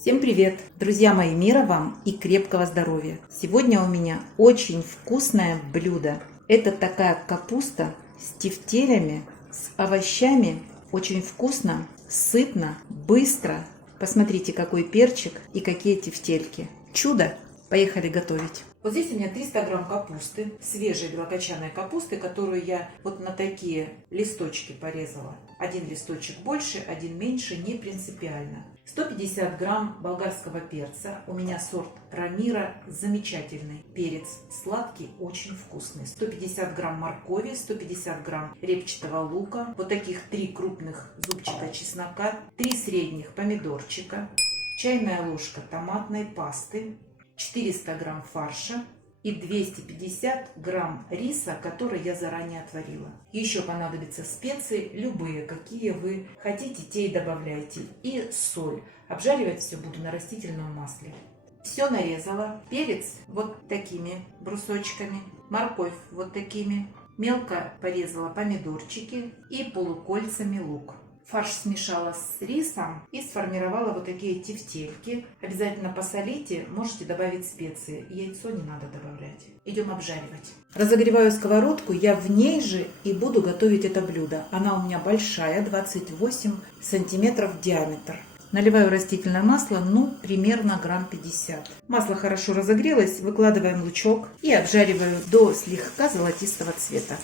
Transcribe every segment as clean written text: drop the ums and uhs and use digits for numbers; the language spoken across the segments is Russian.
Всем привет! Друзья мои, мира вам и крепкого здоровья! Сегодня у меня очень вкусное блюдо. Это такая капуста с тефтелями, с овощами. Очень вкусно, сытно, быстро. Посмотрите, какой перчик и какие тефтельки. Чудо! Поехали готовить. Вот здесь у меня 300 грамм капусты, свежей белокочанной капусты, которую я вот на такие листочки порезала. Один листочек больше, один меньше, не принципиально. 150 грамм болгарского перца. У меня сорт Рамира, замечательный. Перец сладкий, очень вкусный. 150 грамм моркови, 150 грамм репчатого лука. Вот таких 3 крупных зубчика чеснока, 3 средних помидорчика, чайная ложка томатной пасты, 400 грамм фарша и 250 грамм риса, который я заранее отварила. Еще понадобятся специи, любые, какие вы хотите, те и добавляйте. И соль. Обжаривать все буду на растительном масле. Все нарезала. Перец вот такими брусочками, морковь вот такими. Мелко порезала помидорчики и полукольцами лук. Фарш смешала с рисом и сформировала вот такие тефтельки. Обязательно посолите, можете добавить специи. Яйцо не надо добавлять. Идем обжаривать. Разогреваю сковородку, я в ней же и буду готовить это блюдо. Она у меня большая, 28 сантиметров диаметр. Наливаю растительное масло, примерно грамм 50. Масло хорошо разогрелось, выкладываем лучок и обжариваю до слегка золотистого цвета.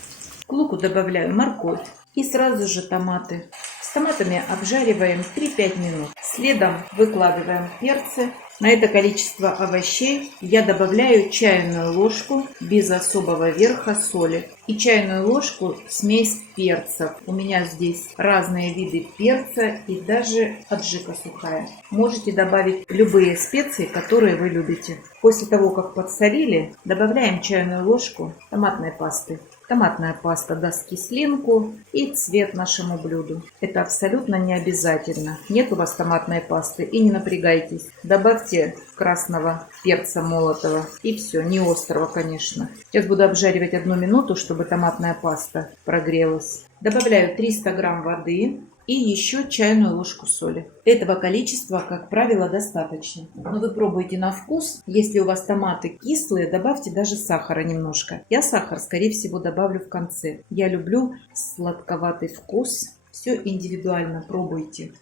К луку добавляю морковь и сразу же томаты. С томатами обжариваем 3-5 минут. Следом выкладываем перцы. На это количество овощей я добавляю чайную ложку без особого верха соли и чайную ложку смесь перцев. У меня здесь разные виды перца и даже аджика сухая. Можете добавить любые специи, которые вы любите. После того, как подсолили, добавляем чайную ложку томатной пасты. Томатная паста даст кислинку и цвет нашему блюду. Это абсолютно не обязательно. Нет у вас томатной пасты и не напрягайтесь. Добавьте красного перца молотого и все, не острого, конечно. Сейчас буду обжаривать 1 минуту, чтобы томатная паста прогрелась. Добавляю 300 грамм воды и еще чайную ложку соли. Этого количества, как правило, достаточно. Но вы пробуйте на вкус. Если у вас томаты кислые, добавьте даже сахара немножко. Я сахар, скорее всего, добавлю в конце. Я люблю сладковатый вкус. Все индивидуально, пробуйте.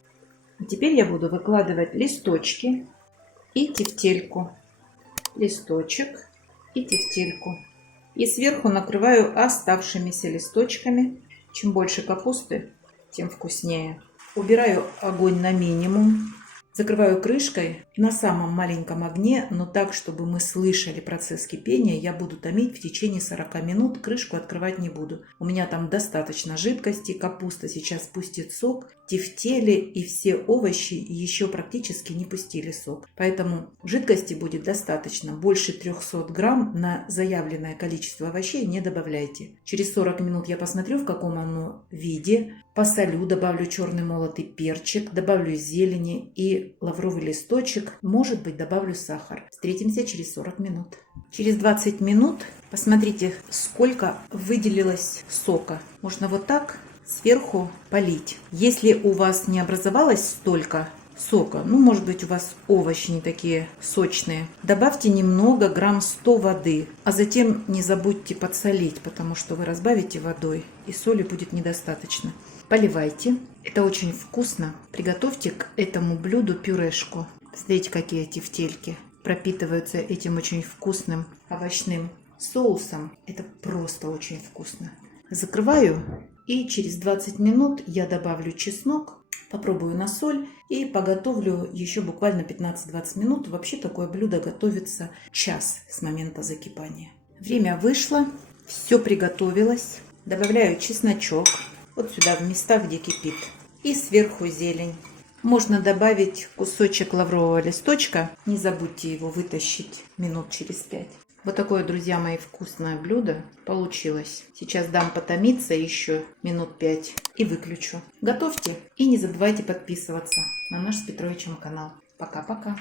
А теперь я буду выкладывать листочки и тефтельку. Листочек и тефтельку. И сверху накрываю оставшимися листочками. Чем больше капусты, тем вкуснее. Убираю огонь на минимум. Закрываю крышкой на самом маленьком огне, но так, чтобы мы слышали процесс кипения. Я буду томить в течение 40 минут. Крышку открывать не буду. У меня там достаточно жидкости. Капуста сейчас пустит сок. Тефтели и все овощи еще практически не пустили сок. Поэтому жидкости будет достаточно. Больше 300 грамм на заявленное количество овощей не добавляйте. Через 40 минут я посмотрю, в каком оно виде. Посолю, добавлю черный молотый перчик, добавлю зелени и лавровый листочек. Может быть, добавлю сахар. Встретимся через 40 минут. Через 20 минут посмотрите, сколько выделилось сока. Можно вот так сверху полить. Если у вас не образовалось столько сока, может быть, у вас овощи не такие сочные, добавьте немного, грамм 100 воды, а затем не забудьте подсолить, потому что вы разбавите водой и соли будет недостаточно. Поливайте. Это очень вкусно. Приготовьте к этому блюду пюрешку. Смотрите, какие тефтельки пропитываются этим очень вкусным овощным соусом. Это просто очень вкусно. Закрываю. И через 20 минут я добавлю чеснок, попробую на соль и поготовлю еще буквально 15-20 минут. Вообще такое блюдо готовится час с момента закипания. Время вышло, все приготовилось. Добавляю чесночок вот сюда, в места, где кипит. И сверху зелень. Можно добавить кусочек лаврового листочка. Не забудьте его вытащить минут через 5. Вот такое, друзья мои, вкусное блюдо получилось. Сейчас дам потомиться еще минут 5 и выключу. Готовьте и не забывайте подписываться на наш с Петровичем канал. Пока-пока.